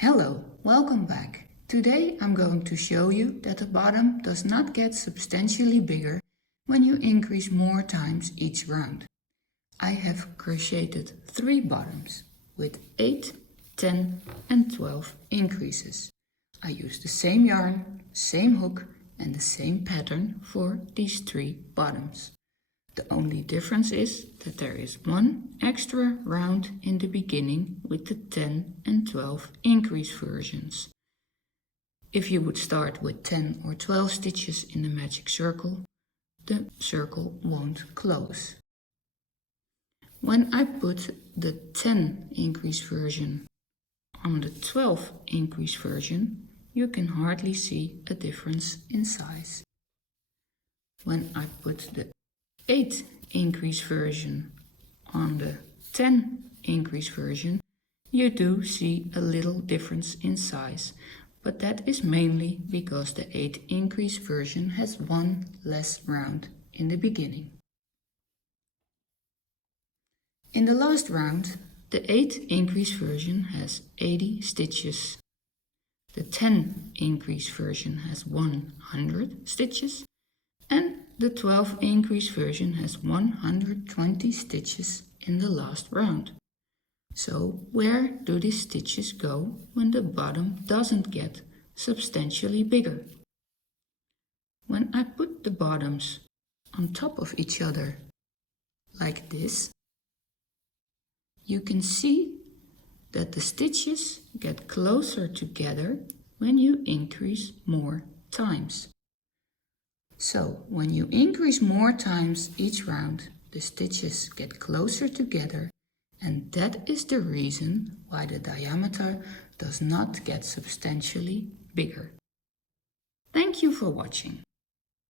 Hello, welcome back. Today I'm going to show you that the bottom does not get substantially bigger when you increase more times each round. I have crocheted 3 bottoms with 8, 10 and 12 increases. I used the same yarn, same hook and the same pattern for these 3 bottoms. The only difference is that there is one extra round in the beginning with the 10 and 12 increase versions. If you would start with 10 or 12 stitches in the magic circle, the circle won't close. When I put the 10 increase version on the 12 increase version, you can hardly see a difference in size. When I put the 8 increase version on the 10 increase version, you do see a little difference in size, but that is mainly because the 8 increase version has one less round in the beginning. In the last round, the 8 increase version has 80 stitches. The 10 increase version has 100 stitches and the 12 increase version has 120 stitches in the last round. So where do these stitches go when the bottom doesn't get substantially bigger? When I put the bottoms on top of each other like this, you can see that the stitches get closer together when you increase more times. So when you increase more times each round, the stitches get closer together, and that is the reason why the diameter does not get substantially bigger. Thank you for watching.